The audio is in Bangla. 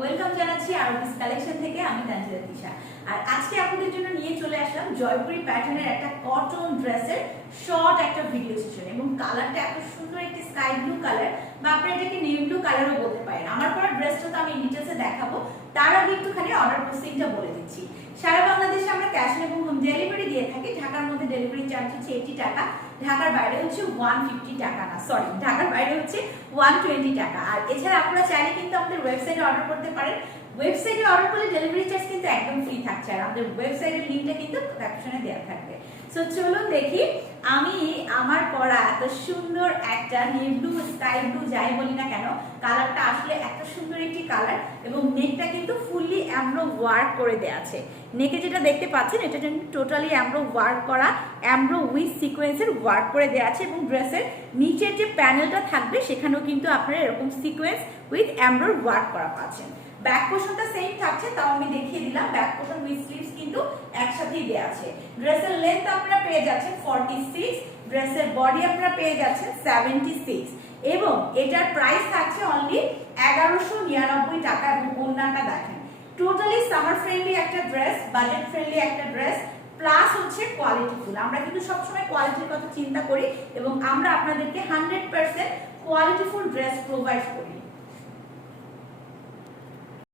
ওয়েলকাম জানাচ্ছি আরবিস কালেকশন থেকে। আমি তানজিলা তিশা। আর আজকে আপনাদের জন্য নিয়ে চলে আসলাম জয়পুরি প্যাটার্নের একটা কটন ড্রেসের শর্ট একটা ভিডিও সেশন, এবং কালারটা এত সুন্দর একটি স্কাই ব্লু কালার, বা আপনারা এটাকে নেভি ব্লু কালারও বলতে পারেন। আমার পরা ড্রেসটা তো আমি ডিটেইলসে দেখাবো, তার আগে একটুখানি অর্ডার প্রসেসিংটা বলে দিচ্ছি। সারা বাংলাদেশে আমরা ক্যাশ এবং হোম ডেলিভারি দিয়ে থাকি। ঢাকার মধ্যে ডেলিভারি চার্জ হচ্ছে 80 টাকা, ঢাকার বাইরে হচ্ছে 150 টাকা, না সরি ঢাকার বাইরে হচ্ছে 120 টাকা। আর এছাড়া আপনারা চাইলে কিন্তু আমাদের ওয়েবসাইটে অর্ডার করতে পারেন। ওয়েবসাইটে অর্ডার করলে ডেলিভারি চার্জ কিন্তু একদম ফ্রি থাকছে, আর আমাদের ওয়েবসাইটের লিংকটা কিন্তু ক্যাপশনে দেওয়া থাকবে। সো চলুন দেখি আমি আমার পরা এত সুন্দর একটা নেভি ব্লু স্কাই ব্লু যাই বলি না কেন, কালারটা আসলে এত সুন্দর একটি কালার, এবং নেকটা কিন্তু ফুললি এমব্রো ওয়ার্ক করে দেওয়া আছে। নেকে যেটা দেখতে পাচ্ছেন এটা কিন্তু টোটালি এমব্রো ওয়ার্ক করা, এমব্রো উইথ সিকোয়েন্সের ওয়ার্ক করে দেওয়া আছে, এবং ড্রেসের নিচের যে প্যানেলটা থাকবে সেখানেও কিন্তু আপনারা এরকম সিকোয়েন্স উইথ এমব্রো ওয়ার্ক করা পাচ্ছেন। ব্যাক পোর্শনটা সেম থাকছে, তাও আমি দেখিয়ে দিলাম। ব্যাক পোর্শন উইথ স্লিভস কিন্তু একসাথেই দেওয়া আছে। ড্রেসের লেন্থ আপনারা পেয়ে যাচ্ছেন 46, ড্রেসের বডি আপনারা পেয়ে যাচ্ছেন 76, এবং এটার প্রাইস থাকছে অনলি 1199 টাকা। এবং ওড়নাটা দেখেন, টোটালি সামার ফ্রেন্ডলি একটা ড্রেস, বাজেট ফ্রেন্ডলি একটা ড্রেস, প্লাস হচ্ছে কোয়ালিটিফুল। আমরা কিন্তু সবসময় কোয়ালিটির কথা চিন্তা করি, এবং আমরা আপনাদেরকে 100% কোয়ালিটিফুল ড্রেস প্রোভাইড করি।